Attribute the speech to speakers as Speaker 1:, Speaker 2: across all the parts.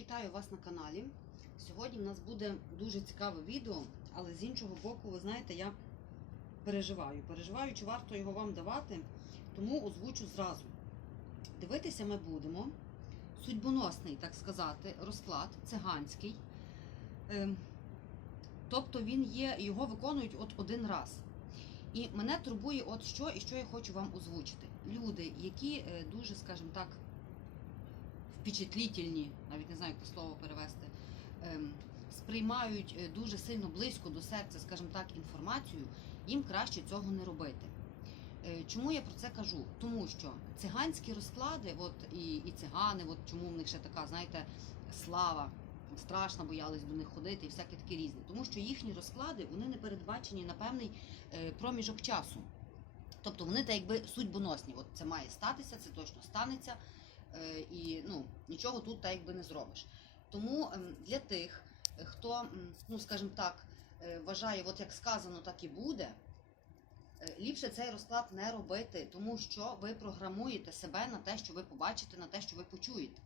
Speaker 1: Вітаю вас на каналі. Сьогодні в нас буде дуже цікаве відео, але з іншого боку, ви знаєте, я переживаю. Переживаю, чи варто його вам давати, тому озвучу зразу. Дивитися ми будемо. Судьбоносний, так сказати, розклад, циганський. Ем, Тобто він є, його виконують от один раз. І мене турбує от що і що я хочу вам озвучити. Люди, які е, дуже, скажімо так, впечатлітельні, навіть не знаю, як це слово перевести, ем, сприймають е, дуже сильно близько до серця, скажімо так, інформацію, їм краще цього не робити. Е, Чому я про це кажу? Тому що циганські розклади, от і, і цигани, от чому в них ще така, знаєте, слава, страшно боялись до них ходити і всяке таке різне. Тому що їхні розклади вони не передбачені на певний е, проміжок часу. Тобто вони так якби судьбоносні. От це має статися, це точно станеться, і ну, нічого тут так якби не зробиш. Тому ем, для тих, е, хто, ну скажімо так, е, вважає, от як сказано, так і буде. е, Ліпше цей розклад не робити, тому що ви програмуєте себе на те, що ви побачите, на те, що ви почуєте.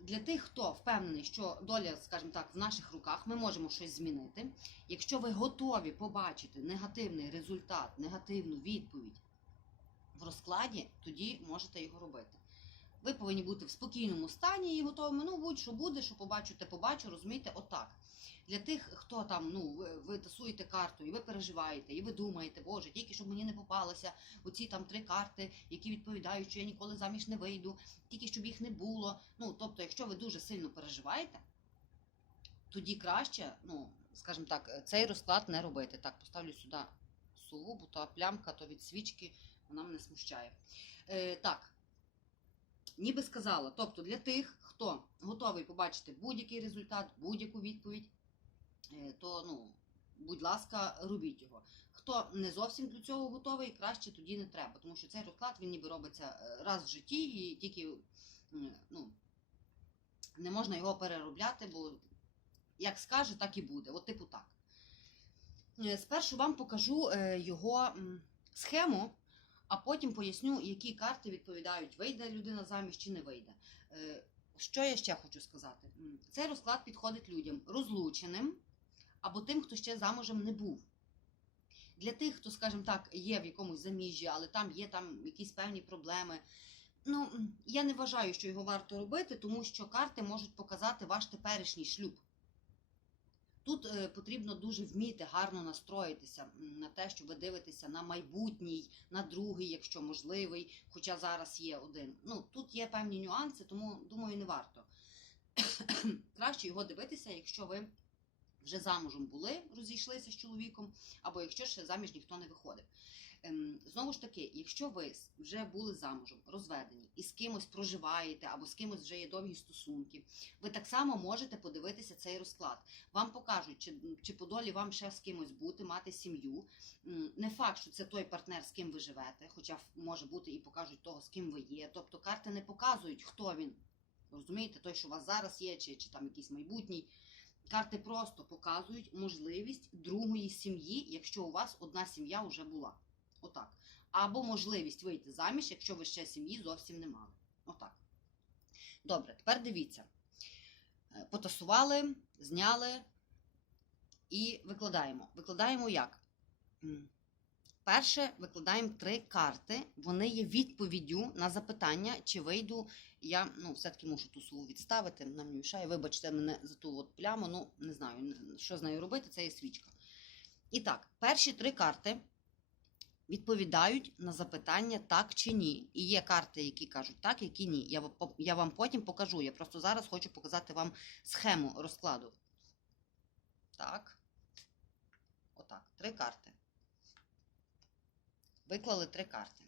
Speaker 1: Для тих, хто впевнений, що доля, скажімо так, в наших руках, ми можемо щось змінити. Якщо ви готові побачити негативний результат, негативну відповідь в розкладі, тоді можете його робити. Ви повинні бути в спокійному стані і готовими. Ну, будь-що буде, що побачу, те побачу, розумієте, отак. Для тих, хто там, ну, ви, тасуєте карту, і ви переживаєте, і ви думаєте, боже, тільки щоб мені не попалося оці там три карти, які відповідають, що я ніколи заміж не вийду, тільки щоб їх не було. Ну, тобто, якщо ви дуже сильно переживаєте, тоді краще, ну, скажімо так, цей розклад не робити. Так, поставлю сюди сову, бо та плямка, то від свічки, вона мене смущає. Е, так, ніби сказала, тобто для тих, хто готовий побачити будь-який результат, будь-яку відповідь, е, то, ну, будь ласка, робіть його. Хто не зовсім до цього готовий, краще тоді не треба, тому що цей розклад він ніби робиться е, раз в житті і тільки ну, не можна його переробляти, бо як скаже, так і буде. От типу так. Е, Спершу вам покажу його схему, а потім поясню, які карти відповідають, вийде людина заміж чи не вийде. Е, Що я ще хочу сказати? Цей розклад підходить людям розлученим або тим, хто ще замужем не був. Для тих, хто, скажімо так, є в якомусь заміжжі, але там є там якісь певні проблеми. Ну, я не вважаю, що його варто робити, тому що карти можуть показати ваш теперішній шлюб. Тут е, потрібно дуже вміти гарно настроїтися на те, що ви дивитеся на майбутній, на другий, якщо можливий, хоча зараз є один. Ну, тут є певні нюанси, тому думаю, не варто. Краще його дивитися, якщо ви вже замужем були, розійшлися з чоловіком, або якщо ще заміж ніхто не виходив. Ем, знову ж таки, якщо ви вже були замужем, розведені і з кимось проживаєте, або з кимось вже є довгі стосунки, ви так само можете подивитися цей розклад. Вам покажуть, чи, чи по долі вам ще з кимось бути, мати сім'ю. Не факт, що це той партнер, з ким ви живете, хоча може бути і покажуть того, з ким ви є. Тобто карти не показують, хто він. Розумієте, той, що у вас зараз є, чи, чи там якийсь майбутній. Карти просто показують можливість другої сім'ї, якщо у вас одна сім'я вже була. Отак. Або можливість вийти заміж, якщо ви ще сім'ї зовсім не мали. Отак. Добре, тепер дивіться. Е, Потасували, зняли і викладаємо. Викладаємо як? Перше, викладаємо три карти. Вони є відповіддю на запитання, чи вийду. Я ну, все-таки мушу ту сову відставити, вона мені мішає. Вибачте мене за ту от пляму. Ну, не знаю, що з нею робити, це є свічка. І так, перші три карти відповідають на запитання так чи ні. І є карти, які кажуть так, які ні. Я, я вам потім покажу. Я просто зараз хочу показати вам схему розкладу. Так. Отак, три карти. Виклали три карти.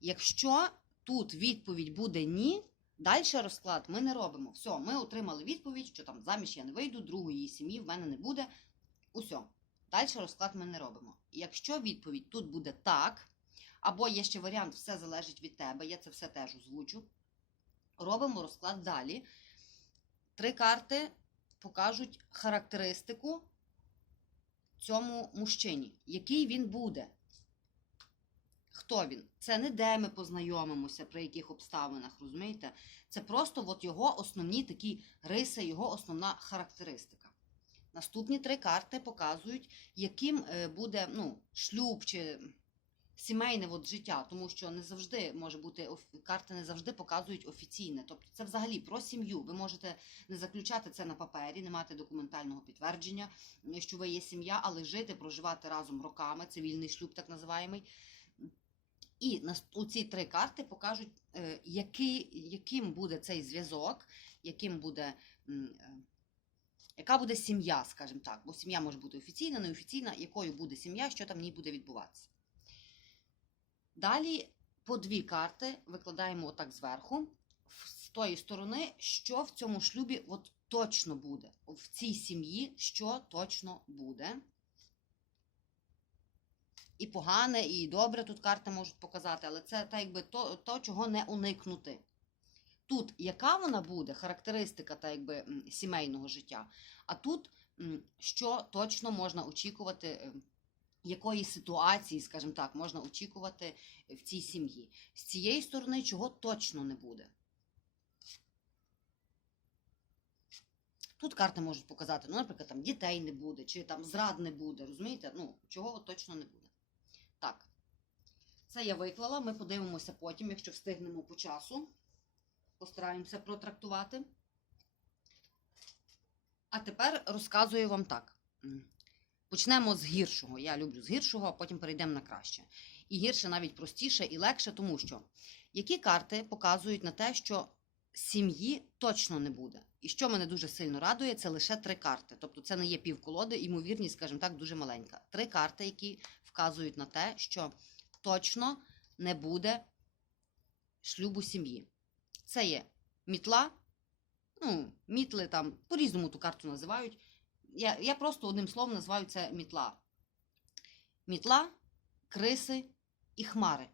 Speaker 1: Якщо тут відповідь буде ні, далі розклад ми не робимо. Все, ми отримали відповідь, що там заміж я не вийду, другої сім'ї в мене не буде. Усе. Далі розклад ми не робимо. Якщо відповідь тут буде так, або є ще варіант, все залежить від тебе, я це все теж озвучу. Робимо розклад далі. Три карти покажуть характеристику цьому мужчині, який він буде. Хто він? Це не де ми познайомимося, при яких обставинах, розумієте? Це просто от його основні такі риси, його основна характеристика. Наступні три карти показують, яким е, буде ну, шлюб чи сімейне от життя, тому що не завжди може бути карти не завжди показують офіційне. Тобто це взагалі про сім'ю. Ви можете не заключати це на папері, не мати документального підтвердження, що ви є сім'я, але жити, проживати разом роками, цивільний шлюб, так називаємий. І на ці три карти покажуть, е, який, яким буде цей зв'язок, яким буде. Яка буде сім'я, скажімо так, бо сім'я може бути офіційна, неофіційна, якою буде сім'я, що там в ній буде відбуватися. Далі по дві карти викладаємо отак зверху, з тої сторони, що в цьому шлюбі от точно буде. В цій сім'ї що точно буде. І погане, і добре тут карти можуть показати, але це так якби то, то, чого не уникнути. Тут яка вона буде, характеристика та якби сімейного життя, а тут що точно можна очікувати, е, якої ситуації, скажімо так, можна очікувати в цій сім'ї. З цієї сторони, чого точно не буде. Тут карти можуть показати, ну, наприклад, там дітей не буде, чи там зрад не буде, розумієте? Ну, чого точно не буде. Так, це я виклала. Ми подивимося потім, якщо встигнемо по часу. Постараємося протрактувати. А тепер розказую вам так. Почнемо з гіршого. Я люблю з гіршого, а потім перейдемо на краще. І гірше навіть простіше і легше, тому що які карти показують на те, що сім'ї точно не буде. І що мене дуже сильно радує, це лише три карти. Тобто це не є півколоди, ймовірність, скажімо так, дуже маленька. Три карти, які вказують на те, що точно не буде шлюбу сім'ї. Це є мітла. Ну, мітли там по-різному ту карту називають. Я, я просто одним словом називаю це мітла. Мітла, криси і хмари.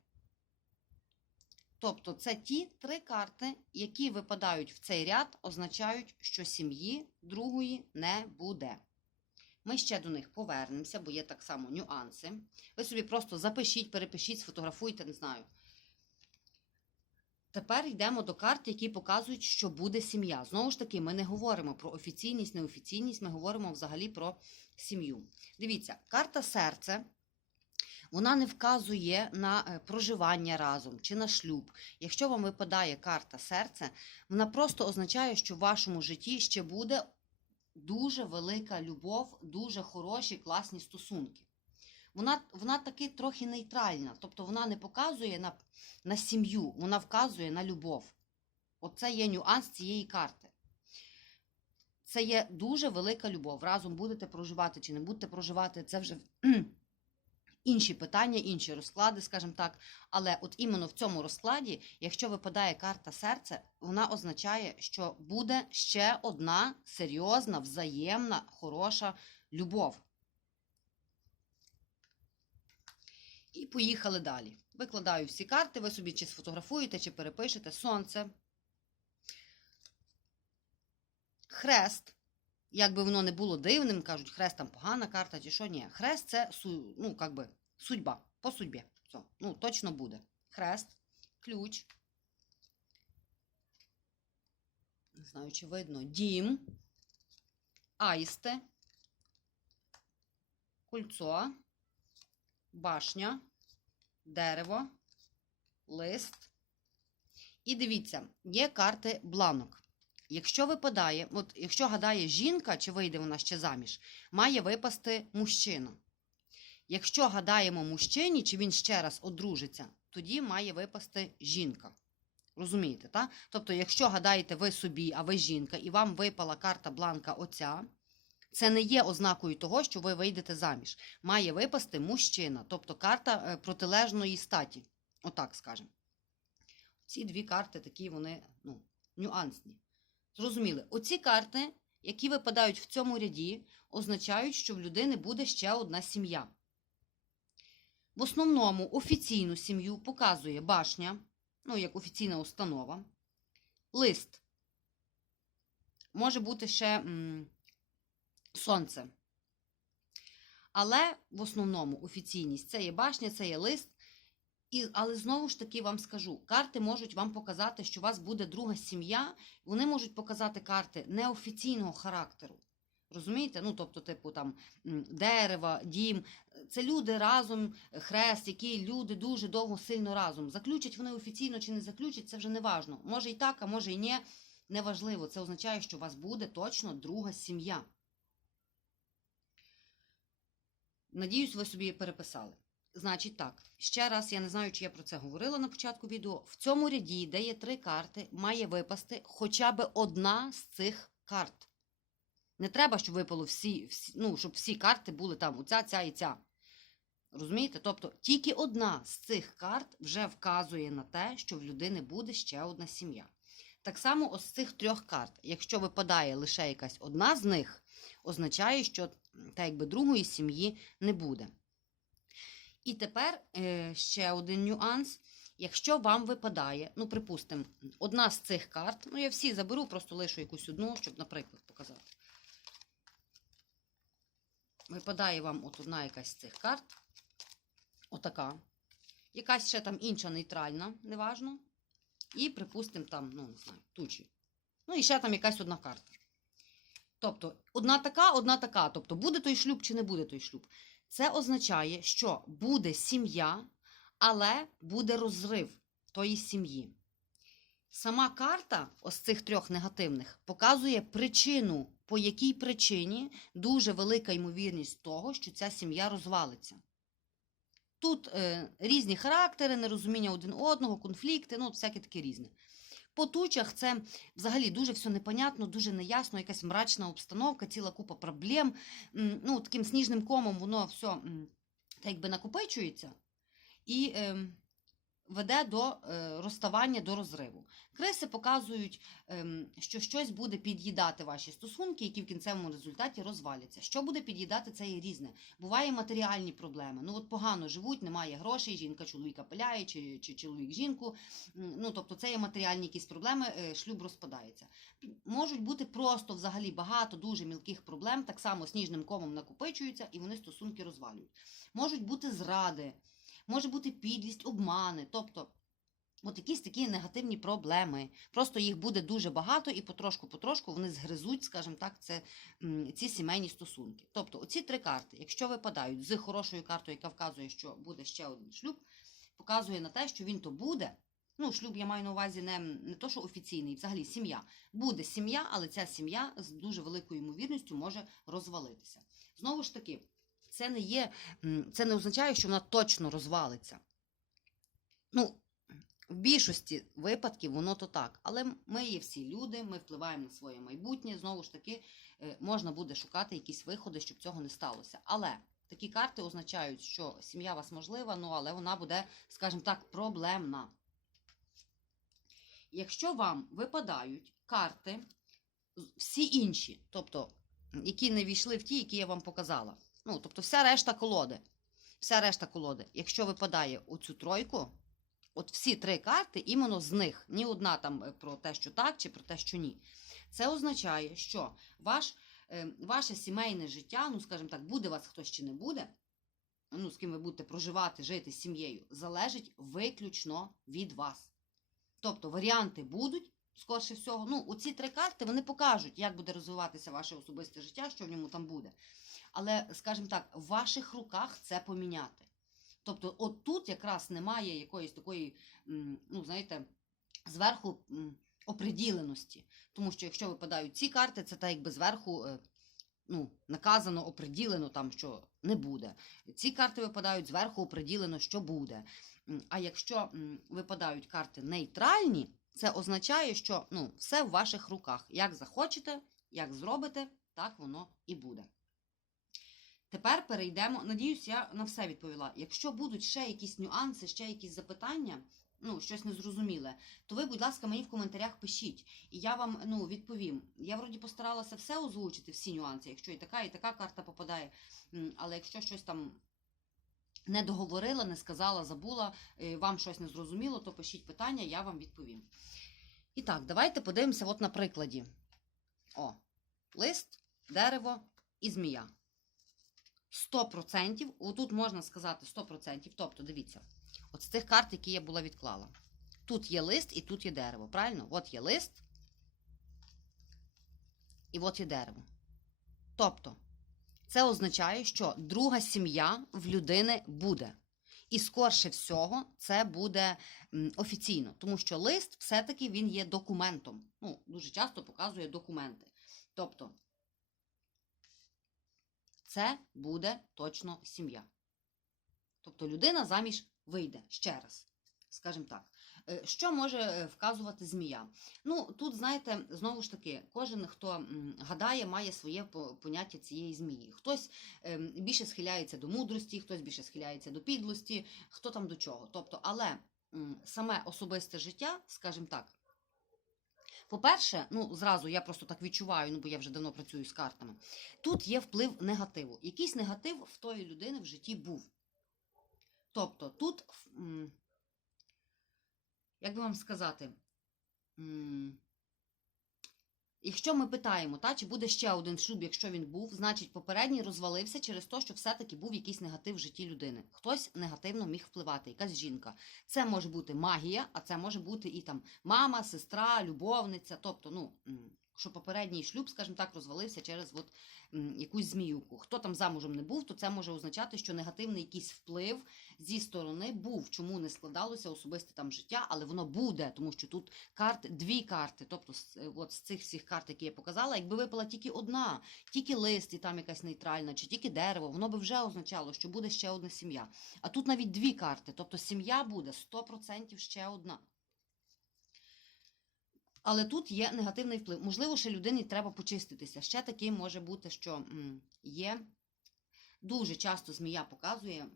Speaker 1: Тобто це ті три карти, які випадають в цей ряд, означають, що сім'ї другої не буде. Ми ще до них повернемося, бо є так само нюанси. Ви собі просто запишіть, перепишіть, сфотографуйте, не знаю. Тепер йдемо до карт, які показують, що буде сім'я. Знову ж таки, ми не говоримо про офіційність, неофіційність, ми говоримо взагалі про сім'ю. Дивіться, карта серце. Вона не вказує на е, проживання разом чи на шлюб. Якщо вам випадає карта серце, вона просто означає, що в вашому житті ще буде дуже велика любов, дуже хороші, класні стосунки. Вона, вона таки трохи нейтральна, тобто вона не показує на, на сім'ю, вона вказує на любов. Оце є нюанс цієї карти. Це є дуже велика любов. Разом будете проживати чи не будете проживати, це вже інші питання, інші розклади, скажімо так. Але от іменно в цьому розкладі, якщо випадає карта серця, вона означає, що буде ще одна серйозна, взаємна, хороша любов. І поїхали далі. Викладаю всі карти, ви собі чи сфотографуєте, чи перепишете сонце. Хрест. Як би воно не було дивним, кажуть, хрест там погана карта, чи що ні. Хрест це ну, как би, судьба. По судьбі. Все. Ну, точно буде. Хрест, ключ. Не знаю, чи видно. Дім. Аїсти. Кульцо. Башня. Дерево. Лист. І дивіться, є карти бланок. Якщо випадає, от якщо гадає жінка, чи вийде вона ще заміж, має випасти мужчина. Якщо гадаємо мужчині, чи він ще раз одружиться, тоді має випасти жінка. Розумієте, так? Тобто, якщо гадаєте ви собі, а ви жінка, і вам випала карта бланка оця, це не є ознакою того, що ви вийдете заміж. Має випасти мужчина, тобто карта е, протилежної статі. Отак скажемо. Ці дві карти такі вони ну, нюансні. Зрозуміли, оці карти, які випадають в цьому ряді, означають, що в людини буде ще одна сім'я. В основному офіційну сім'ю показує башня, ну, як офіційна установа, лист. Може бути ще м, сонце. Але в основному офіційність це є башня, це є лист. І, але знову ж таки вам скажу: карти можуть вам показати, що у вас буде друга сім'я. Вони можуть показати карти неофіційного характеру. Розумієте? Ну, тобто, типу, там дерева, дім. Це люди разом, хрест, які люди дуже довго сильно разом. Заключать вони офіційно чи не заключать, це вже не важно. Може і так, а може і ні. Неважливо. Це означає, що у вас буде точно друга сім'я. Надіюсь, ви собі переписали. Значить так, ще раз, я не знаю, чи я про це говорила на початку відео. В цьому ряді, де є три карти, має випасти хоча б одна з цих карт. Не треба, щоб випало всі, всі ну, щоб всі карти були там, оця, ця і ця. Розумієте? Тобто тільки одна з цих карт вже вказує на те, що в людини буде ще одна сім'я. Так само ось з цих трьох карт, якщо випадає лише якась одна з них, означає, що та якби другої сім'ї не буде. І тепер е, ще один нюанс. Якщо вам випадає, ну, припустимо, одна з цих карт, ну я всі заберу, просто лишу якусь одну, щоб, наприклад, показати. Випадає вам от одна якась з цих карт. Отака. Якась ще там інша нейтральна, неважно. І, припустимо, там, ну, не знаю, тучі. Ну, і ще там якась одна карта. Тобто, одна така, одна така. Тобто, буде той шлюб чи не буде той шлюб. Це означає, що буде сім'я, але буде розрив тої сім'ї. Сама карта ось цих трьох негативних показує причину, по якій причині дуже велика ймовірність того, що ця сім'я розвалиться. Тут е, різні характери, нерозуміння один одного, конфлікти, ну, всяке таке різне. По тучах це взагалі дуже все непонятно, дуже неясно, якась мрачна обстановка, ціла купа проблем. Ну, таким сніжним комом воно все так якби накопичується і е, веде до е, розставання, до розриву. Криси показують, ем, що щось буде під'їдати ваші стосунки, які в кінцевому результаті розваляться. Що буде під'їдати, це є різне. Буває матеріальні проблеми. Ну от погано живуть, немає грошей, жінка чоловіка пиляє, чи, чи чоловік жінку. Ну тобто це є матеріальні якісь проблеми, е, шлюб розпадається. Можуть бути просто взагалі багато дуже мілких проблем, так само сніжним комом накопичуються, і вони стосунки розвалюють. Можуть бути зради, може бути підлість, обмани, тобто. От якісь такі негативні проблеми. Просто їх буде дуже багато, і потрошку-потрошку вони згризуть, скажімо так, це, ці сімейні стосунки. Тобто, оці три карти, якщо випадають з хорошою картою, яка вказує, що буде ще один шлюб, показує на те, що він то буде. Ну, шлюб я маю на увазі не, не то, що офіційний, взагалі сім'я. Буде сім'я, але ця сім'я з дуже великою ймовірністю може розвалитися. Знову ж таки, це не є, це не означає, що вона точно розвалиться. Ну, в більшості випадків воно то так. Але ми є всі люди, ми впливаємо на своє майбутнє. Знову ж таки, е, можна буде шукати якісь виходи, щоб цього не сталося. Але такі карти означають, що сім'я вас можлива, ну але вона буде, скажімо так, проблемна. Якщо вам випадають карти, всі інші, тобто, які не війшли в ті, які я вам показала. Ну, тобто, вся решта колоди. Вся решта колоди. Якщо випадає оцю тройку, от всі три карти, іменно з них. Ні одна там е, про те, що так, чи про те, що ні. Це означає, що ваш, е, ваше сімейне життя, ну, скажімо так, буде вас хтось чи не буде, ну, з ким ви будете проживати, жити з сім'єю, залежить виключно від вас. Тобто варіанти будуть, скорше всього. Ну, оці три карти вони покажуть, як буде розвиватися ваше особисте життя, що в ньому там буде. Але, скажімо так, в ваших руках це поміняти. Тобто, от тут якраз немає якоїсь такої, ну, знаєте, зверху оприділеності. Тому що якщо випадають ці карти, це так якби зверху е, ну, наказано, оприділено там, що не буде. Ці карти випадають зверху оприділено, що буде. А якщо випадають карти нейтральні, це означає, що ну, все в ваших руках. Як захочете, як зробите, так воно і буде. Тепер перейдемо. Надіюсь, я на все відповіла. Якщо будуть ще якісь нюанси, ще якісь запитання, ну, щось незрозуміле, то ви, будь ласка, мені в коментарях пишіть, і я вам ну, відповім. Я вроді постаралася все озвучити, всі нюанси, якщо і така, і така карта попадає. Але якщо щось там не договорила, не сказала, забула, е, вам щось не зрозуміло, то пишіть питання, я вам відповім. І так, давайте подивимося от на прикладі. О, лист, дерево і змія. 100%, отут можна сказати 100%, тобто, дивіться, От з тих карт, які я була відклала. Тут є лист і тут є дерево. Правильно? От є лист. І от є дерево. Тобто, це означає, що друга сім'я в людини буде. І скорше всього це буде офіційно, тому що лист все-таки він є документом. Ну, дуже часто показує документи. Тобто, це буде точно сім'я. Тобто людина заміж вийде ще раз, скажімо так. Е, Що може е, вказувати змія? Ну, тут, знаєте, знову ж таки, кожен, хто гадає, має своє поняття цієї змії. Хтось ем, більше схиляється до мудрості, хтось більше схиляється до підлості, хто там до чого. Тобто, але саме особисте життя, скажімо так. По-перше, ну зразу я просто так відчуваю, ну бо я вже давно працюю з картами. Тут є вплив негативу. Якийсь негатив в тої людини в житті був. Тобто, тут, як би вам сказати, якщо ми питаємо, та, чи буде ще один шлюб, якщо він був, значить попередній розвалився через те, що все-таки був якийсь негатив в житті людини. Хтось негативно міг впливати, якась жінка. Це може бути магія, а це може бути і там мама, сестра, любовниця. Тобто, ну. Що попередній шлюб, скажімо так, розвалився через от, якусь зміюку. Хто там замужем не був, то це може означати, що негативний якийсь вплив зі сторони був, чому не складалося особисте там життя, але воно буде, тому що тут карт, дві карти. Тобто, е, от з цих всіх карт, які я показала, якби випала тільки одна, тільки лист і там якась нейтральна, чи тільки дерево, воно би вже означало, що буде ще одна сім'я. А тут навіть дві карти, тобто сім'я буде 100% ще одна. Але тут є негативний вплив. Можливо, ще людині треба почиститися. Ще такий може бути, що є дуже часто змія показує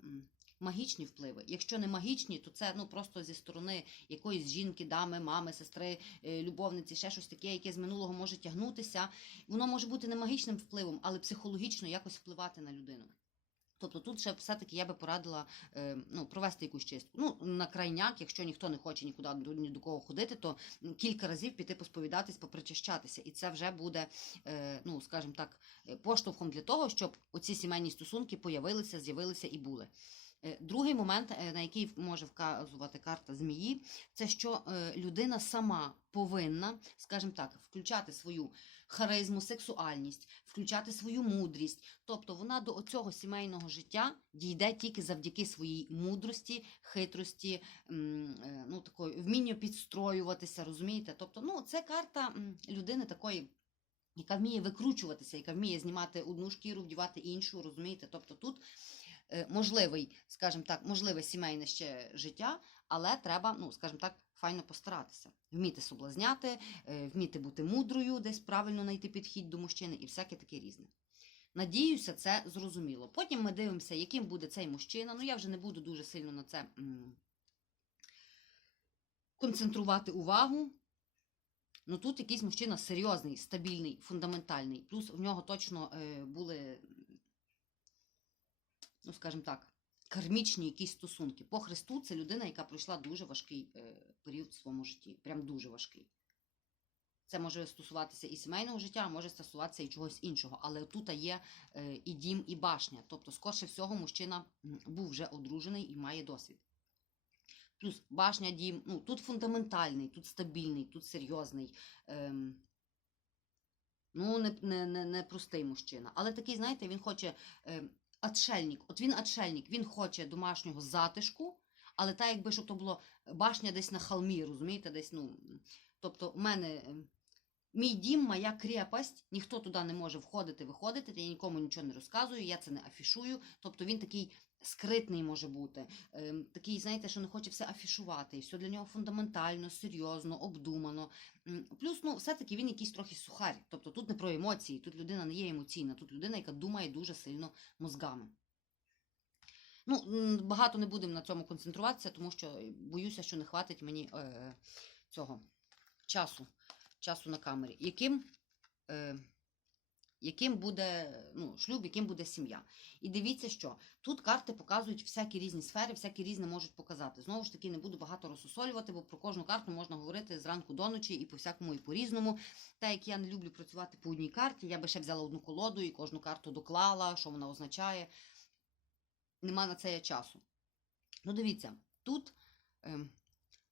Speaker 1: магічні впливи. Якщо не магічні, то це ну просто зі сторони якоїсь жінки, дами, мами, сестри, е, любовниці, ще щось таке, яке з минулого може тягнутися. Воно може бути не магічним впливом, але психологічно якось впливати на людину. Тобто тут ще все-таки я би порадила е, ну, провести якусь чистку. Ну, на крайняк, якщо ніхто не хоче нікуди ні до кого ходити, то кілька разів піти посповідатись, попричащатися. І це вже буде, е, ну, скажімо так, е, поштовхом для того, щоб оці сімейні стосунки появилися, з'явилися і були. Другий момент, на який може вказувати карта змії, це що людина сама повинна, скажімо так, включати свою харизму, сексуальність, включати свою мудрість. Тобто вона до цього сімейного життя дійде тільки завдяки своїй мудрості, хитрості, е, ну такої вмінню підстроюватися, розумієте? Тобто, ну це карта людини такої. Яка вміє викручуватися, яка вміє знімати одну шкіру, вдівати іншу, розумієте? Тобто тут е, можливий, скажімо так, можливе сімейне ще життя, але треба, ну, скажімо так, файно постаратися. Вміти соблазняти, е, вміти бути мудрою, десь правильно знайти підхід до мужчини і всяке таке різне. Надіюся, це зрозуміло. Потім ми дивимося, яким буде цей мужчина. Ну, я вже не буду дуже сильно на це концентрувати увагу. Ну тут якийсь мужчина серйозний, стабільний, фундаментальний. Плюс в нього точно е, були, ну скажімо так, кармічні якісь стосунки. По Христу це людина, яка пройшла дуже важкий е, період в своєму житті. Прям дуже важкий. Це може стосуватися і сімейного життя, а може стосуватися і чогось іншого. Але тут є е, і дім, і башня. Тобто, скорше всього, мужчина був вже одружений і має досвід. Плюс башня, дім, ну тут фундаментальний, тут стабільний, тут серйозний. Ем, ну, не, не, не, не простий мужчина. Але такий, знаєте, він хоче ем, отшельник. От він отшельник, він хоче домашнього затишку, але так, якби щоб то було башня десь на холмі, розумієте, десь, ну. Тобто, в мене ем, мій дім, моя крепость, ніхто туди не може входити, виходити, я нікому нічого не розказую, я це не афішую. Тобто він такий скритний може бути, ем, такий, знаєте, що не хоче все афішувати, і все для нього фундаментально, серйозно, обдумано. Плюс, ну, все-таки він якийсь трохи сухарь. Тобто тут не про емоції, тут людина не є емоційна, тут людина, яка думає дуже сильно мозгами. Ну, багато не будемо на цьому концентруватися, тому що боюся, що не хватить мені е, цього часу, часу на камері. Яким, е, яким буде ну, шлюб, яким буде сім'я. І дивіться, що тут карти показують всякі різні сфери, всякі різні можуть показати. Знову ж таки, не буду багато розсусолювати, бо про кожну карту можна говорити зранку до ночі і по всякому, і по-різному. Та як я не люблю працювати по одній карті, я би ще взяла одну колоду і кожну карту доклала, що вона означає. Нема на це часу. Ну, дивіться, тут ем,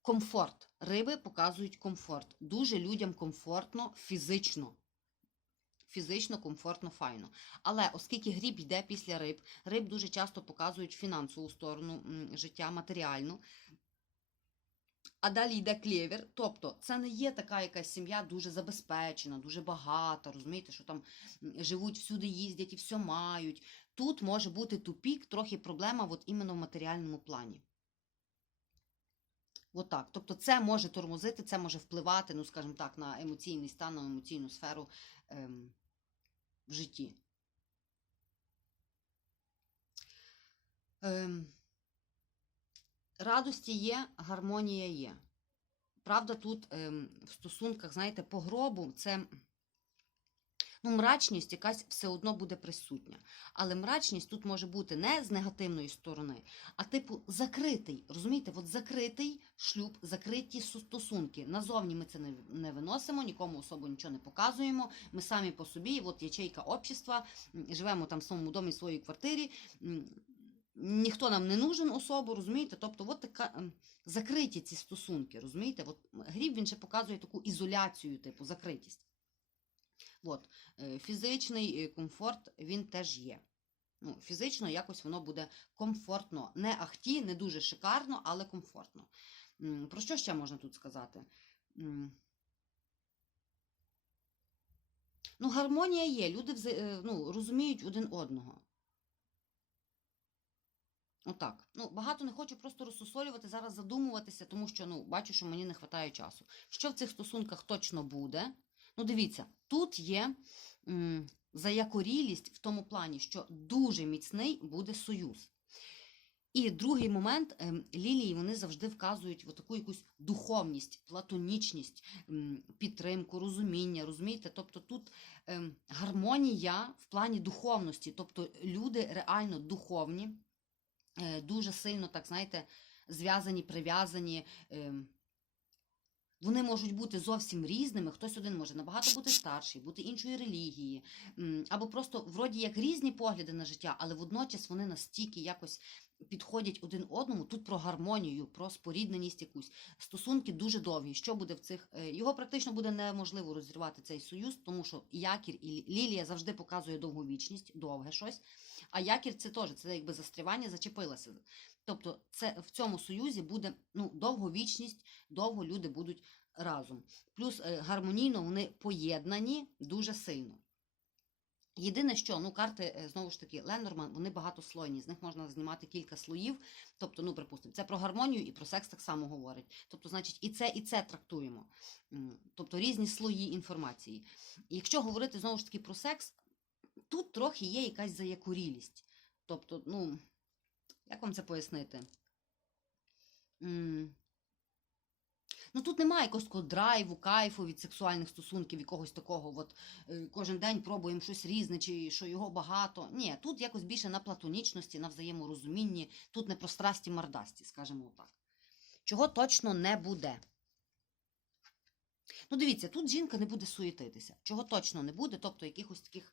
Speaker 1: комфорт. Риби показують комфорт. Дуже людям комфортно фізично. Фізично, комфортно, файно. Але оскільки гріб йде після риб, риб дуже часто показують фінансову сторону життя, матеріальну. А далі йде клєвір. Тобто це не є така якась сім'я дуже забезпечена, дуже багата, розумієте, що там живуть всюди, їздять і все мають. Тут може бути тупік, трохи проблема от іменно в матеріальному плані. Отак. Тобто це може тормозити, це може впливати, ну, скажімо так, на емоційний стан, на емоційну сферу ем, в житті. Ем, радості є, гармонія є. Правда, тут ем, в стосунках, знаєте, по гробу це ну, мрачність якась все одно буде присутня. Але мрачність тут може бути не з негативної сторони, а типу закритий. Розумієте, от закритий шлюб, закриті стосунки. Назовні ми це не, виносимо, нікому особо нічого не показуємо. Ми самі по собі, от ячейка общества, живемо там в своєму домі, в своїй квартирі. Ніхто нам не нужен особо, розумієте? Тобто, от така ем, закриті ці стосунки, розумієте? От гріб він ще показує таку ізоляцію, типу закритість. От, е, фізичний е, комфорт він теж є. Ну, фізично якось воно буде комфортно. Не ахті, не дуже шикарно, але комфортно. Про що ще можна тут сказати? Ну, гармонія є. Люди е, ну, розуміють один одного. Отак. Ну, багато не хочу просто розсусолювати, зараз задумуватися, тому що ну, бачу, що мені не вистачає часу. Що в цих стосунках точно буде? Ну, дивіться, тут є м, заякорілість в тому плані, що дуже міцний буде союз. І другий момент, ем, лілії вони завжди вказують в таку якусь духовність, платонічність, підтримку, розуміння. Розумієте? Тобто тут ем, гармонія в плані духовності, тобто люди реально духовні, е, дуже сильно, так знаєте, зв'язані, прив'язані. Вони можуть бути зовсім різними. Хтось один може набагато бути старший, бути іншої релігії, або просто вроді як різні погляди на життя, але водночас вони настільки якось підходять один одному. Тут про гармонію, про спорідненість якусь. Стосунки дуже довгі. Що буде в цих е, його практично буде неможливо розірвати цей союз, тому що якір і лілія завжди показує довговічність, довге щось. А якір це теж це якби застрівання, зачепилося. Тобто, це в цьому союзі буде ну довговічність, довго люди будуть разом. Плюс е, гармонійно вони поєднані дуже сильно. Єдине, що ну карти е, знову ж таки Ленорман, вони багатослойні, з них можна знімати кілька слоїв. Тобто, ну припустимо, це про гармонію і про секс так само говорить. Тобто, значить, і це, і це трактуємо. Тобто різні слої інформації. І якщо говорити знову ж таки про секс, тут трохи є якась заякурілість. Тобто, ну, як вам це пояснити? М, Ну тут немає якогось драйву, кайфу від сексуальних стосунків, якогось такого, от е, кожен день пробуємо щось різне, чи що його багато. Ні, тут якось більше на платонічності, на взаєморозумінні, тут не про страсті мордасті, скажімо так. Чого точно не буде. Ну, дивіться, тут жінка не буде суєтитися. Чого точно не буде, тобто якихось таких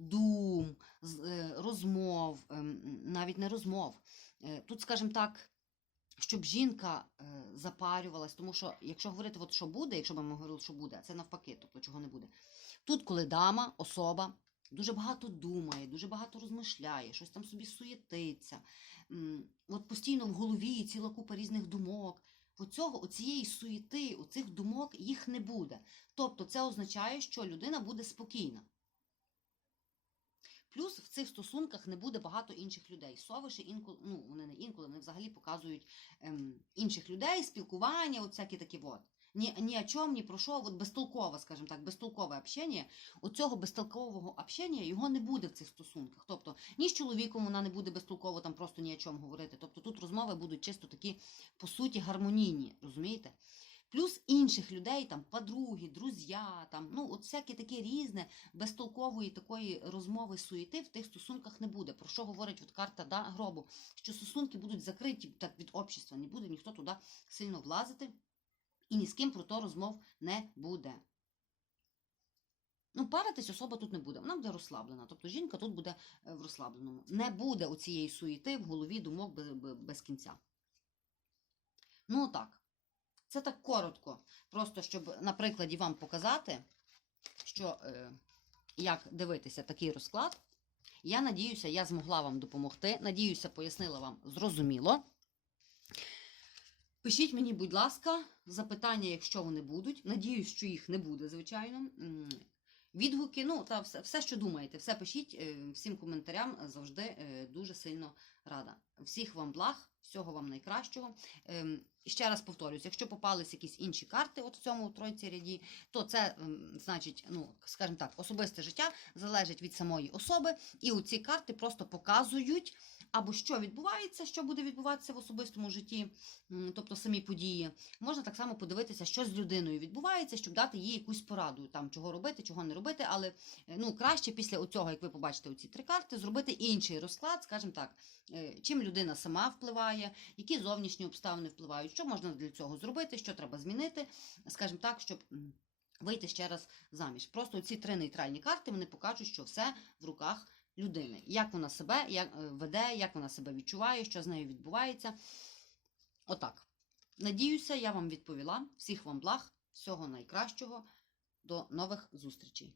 Speaker 1: дум, е, розмов, ем, навіть не розмов. Е, Тут, скажімо так, щоб жінка е, запарювалась, тому що якщо говорити, от що буде, якщо б ми говорили, що буде, це навпаки, тобто чого не буде. Тут, коли дама, особа дуже багато думає, дуже багато розмишляє, щось там собі суєтиться, от постійно в голові ціла купа різних думок. Оцього, оцієї суєти, оцих думок їх не буде. Тобто це означає, що людина буде спокійна. Плюс в цих стосунках не буде багато інших людей. Совиші інколи, ну вони не інколи, вони взагалі показують ем, інших людей, спілкування, от всякі такі от. Ні, ні о чому, ні про що, от безтолкове, скажімо так, безтолкове общення. Оцього безтолкового общення його не буде в цих стосунках. Тобто ні з чоловіком вона не буде безтолково там просто ні о чому говорити. Тобто тут розмови будуть чисто такі, по суті, гармонійні, розумієте? Плюс інших людей, там подруги, друзі, там, ну, от всяке таке різне, безтолкової такої розмови суєти в тих стосунках не буде. Про що говорить от карта да, гробу? Що стосунки будуть закриті так, від общества, не буде ніхто туди сильно влазити, і ні з ким про то розмов не буде. Ну, паритись особа тут не буде, вона буде розслаблена. Тобто жінка тут буде е, в розслабленому. Не буде оцієї суєти в голові думок без, без кінця. Ну так. Це так коротко. Просто щоб на прикладі вам показати, що е, як дивитися такий розклад. Я надіюся, я змогла вам допомогти. Надіюся, пояснила вам зрозуміло. Пишіть мені, будь ласка, запитання, якщо вони будуть. Надіюсь, що їх не буде, звичайно. Відгуки, ну та все, все, що думаєте, все пишіть е, всім коментарям завжди е, дуже сильно рада. Всіх вам благ, всього вам найкращого. Ще раз повторюсь, якщо попались якісь інші карти от в цьому тройці ряді, то це значить, ну скажімо так, особисте життя залежить від самої особи, і ці карти просто показують або що відбувається, що буде відбуватися в особистому житті, тобто самі події. Можна так само подивитися, що з людиною відбувається, щоб дати їй якусь пораду, там чого робити, чого не робити. Але е, ну краще після цього, як ви побачите оці три карти, зробити інший розклад, скажімо так, е, чим людина сама впливає, які зовнішні обставини впливають, що можна для цього зробити, що треба змінити, скажімо так, щоб. Вийти ще раз заміж. Просто ці три нейтральні карти вони покажуть, що все в руках людини. Як вона себе як, е, веде, як вона себе відчуває, що з нею відбувається. Отак. Надіюся, я вам відповіла. Всіх вам благ, всього найкращого. До нових зустрічей.